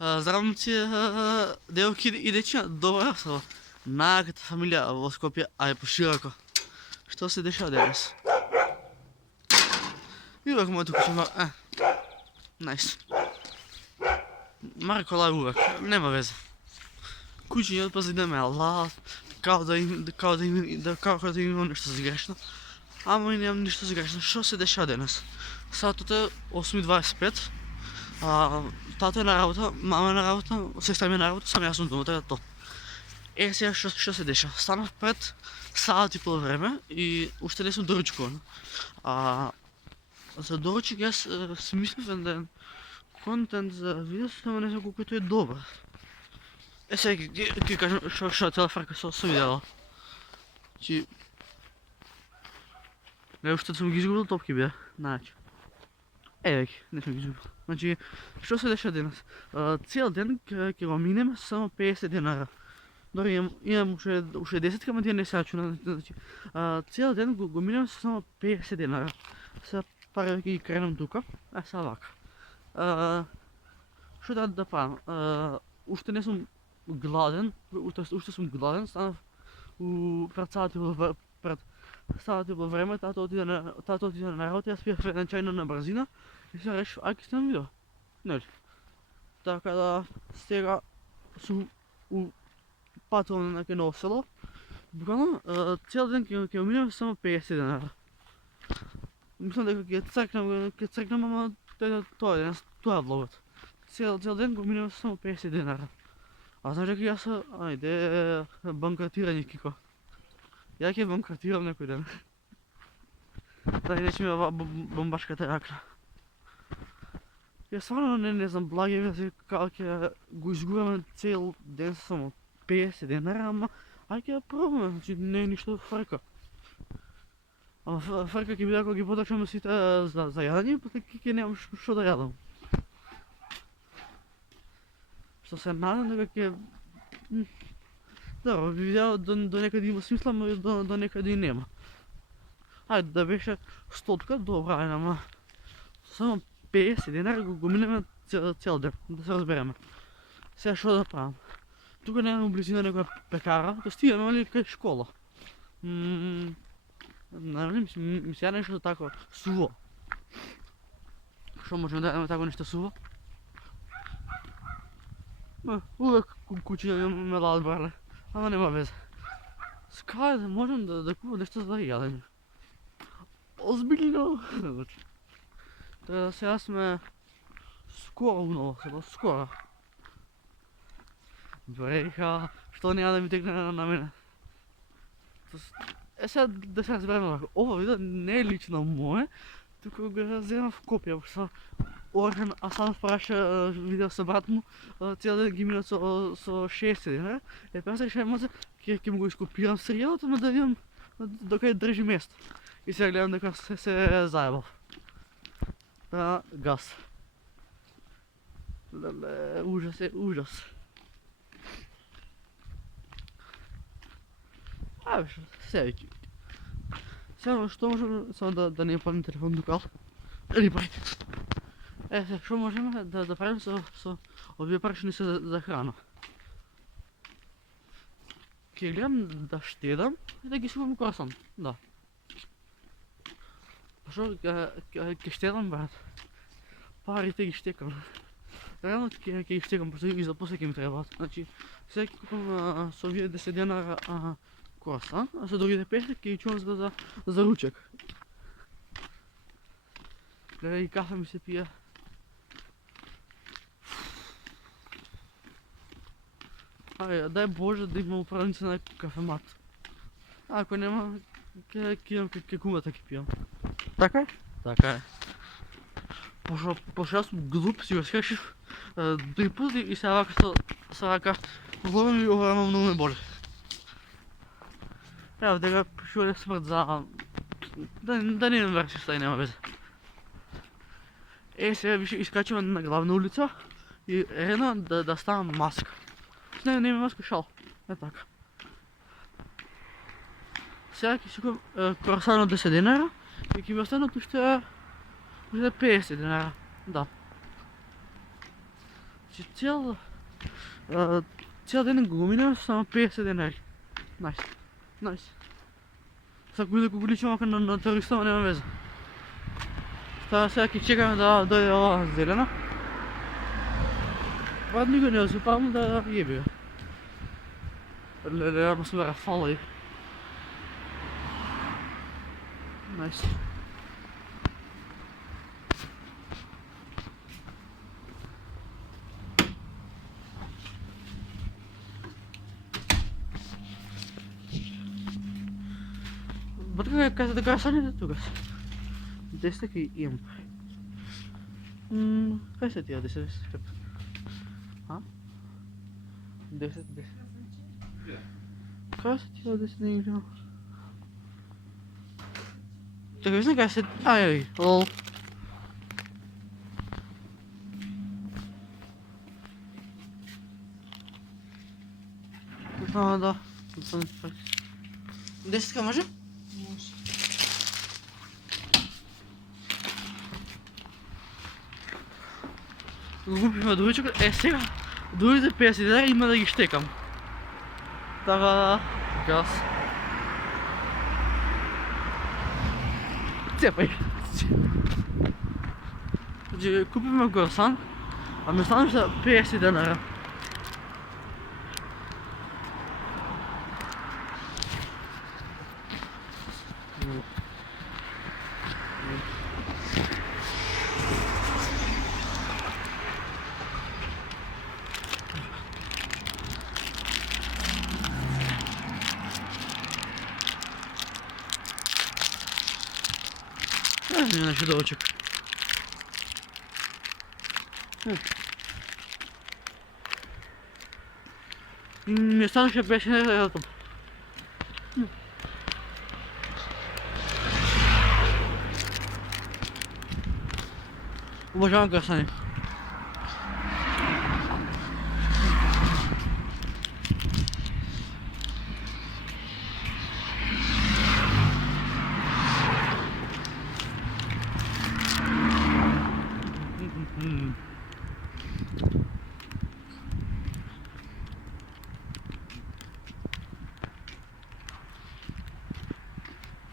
Здравейте, девойки и дечица, добро са. Нашата фамилия в Скопие, а и по-широко. Що се дešava danas? Uvek moja tu kuća, nice. Marko Laj uvek, nema veze. Kući не отпази да ме ала, kao da imam nešto za grešno. Ама и нямам нищо за грешно. Що се дešava danas? Сатото е 8:25. Тато е на работа, мама е на работа, сестра ми е на работа, сам аз съм дома, така то. Сега що се деша? Станах пред сад и пол време и още не съм доручкован. За доручик аз смислен ден контент за видеото, ама не знам колкото е добър. Сега ти кажем, що цяла фарка съм видяла. Че... Не, още съм ги изгубил топки бе, значи. Не съм ги изгубил. Значи, що се деша денес? Цял ден ќе го минем само 50 динара. Дори имам уште 10 кама тие не се рачуна. Значи, цял ден го минем само 50 динара. Сега пари ги кренам тука, сега вака. Што да правам? Уште не сум гладен, уште сум гладен, станав пред садот во време, тато отиде на работа, јас пиев една чајна на брзина и се решив, ајде снимам видео. Нели? Така да сега сум патувам на ново село. Буквално цял ден ќе минем само 50 динара. Мислам дека ќе цркнам, ама тоа е тоа е влогот. Цял ден го минем само 50 динара. А знаеш дека јас ајде банкратирање кико. Ја ќе банкратирам некој ден. Да не ќе ми ова бомбашката јакна. Ја стварно не знам, благи вези како ќе го изгубаме цел ден само 50 динара, ама ајде ќе пробаме, значи не е ништо фрка. Ама фрка ќе биде ако ги потрачаме сите за јадење, после ќе немам што да јадам. Што се надам дека ќе... Добро, видео до некаде има смисла, ама до некаде и нема. Ајде да беше стотка, добра, ама само 50 динара го минеме цел ден, да се разбереме. Сега што да правам? Тука нема близина некоја пекара, да стигаме али кај школа. Нали, ми се ја нешто тако суво. Што можеме да јадеме тако нешто суво? Увек куќиња ме лаат брале, ама нема везе. Скај да можем да купам нешто за јадење. Озбилно! Така да сега сме скоро у ново село, скоро. Бреха, што няма да ми текне на мене. Сега да се разбереме, ова видео не е лично мое, туку го земам в копија, пошто Орхан Асанов праша видео со брат му, цел ден ги минат со 60 динара, па се решавам може ќе му го ископирам средното, но да видам докаде држи место. И сега гледам дека се заебав. Газ. Леле, ужас е, ужас. Сега ќе. Сега што можеме, само да не падне телефон тука. Или бај. Што можеме да правим со овие парчени се за храна? Ќе гледам да штедам и да ги сипам круасан, да. Пошто ќе штедам, брат. Парите ги штекам. Реално ќе ги штекам, пошто и за после ќе ми требаат. Значи, сега ќе купам со овие 10 динара круасан, а со другите 50 ќе ги чувам за ручек. Гледај, и кафе ми се пие. Дај Боже да има управница на кафемат. Ако нема, ќе кумата ќе пијам. Така е? Така е. Пошто јас сум глуп, си го скрешив 2 пути и сега вака со рака глава ми ова многу ме боли. Ево дека што е смрт за... Да не ме врши стај, нема везе. Сега више искачувам на главна улица и редно да ставам маска. Не има маска, шал. Така. Сега ќе си купам круасан од 10 динара и ќе ми останат уште 50 динара. Да. Цял ден го минав, само 50 денари. Найс. Найс. Сега ако го личам на туристава, нема веза. Сега ќе чекаме да дойде ова зелена. Wat nu gaan ze pakken daar hier. Daar moet weer vallen. Nice. Wat ga je de gas aan het doen? Dit is aqui imp. Kaj se ti je, da se ha? Deset. Kaj se ti je, da se ne igram? Čakaj, mislim kaj se... Aj, lol. Da. Desetka može? Може. Купим другичок. Сега другите 50 денари има да ги щекам. Така, газ. Цепай. Значи купиме горсан, а ми останат 50 денара. Не на чудовочек. Не стану ще пешки на этом. Уважаем красани.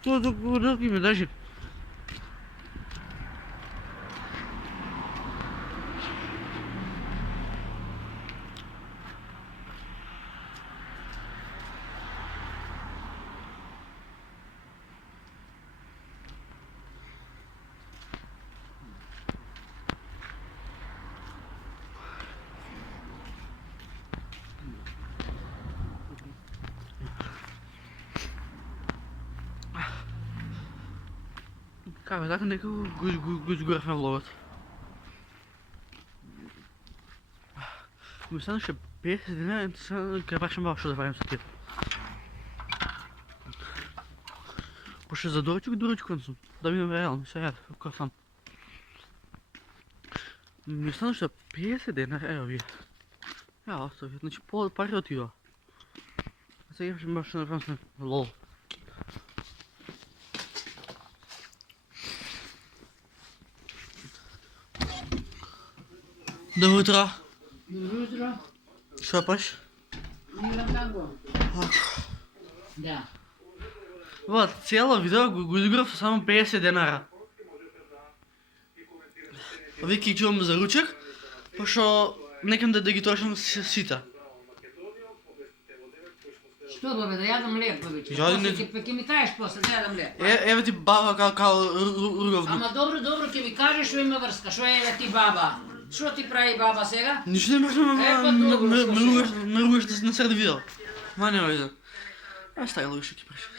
Тук има даже. Kijk, daar kan ik goed van vloggen. We staan nog bezig en ik heb echt een bouwstel erbij gezet. Поше за дурочку концу. Да ми реално, сега как сам. Не стана что 50 денар ево ви. Ja, остави, значи пари отива. А сега ще можеш да направим лол. Добро утро. Добро утро. Що паш? Играм танго. Да. Вот, цяло видео го изиграв само 50 денара. Вики чувам за ручек, пошо некам да ги трошам сита. Что, бабе, да ядам леп, бабе? Я не- Ке ми таеш после, да ядам леп. Ева ти баба као руговно. Ама добро, ке ми кажеш што има врска, што е ти баба? Што ти прави баба сега? Нищо не можеш да ме ругаш на среда видео. Ма няма видео. Аз тая лъгаш, ще ти преш.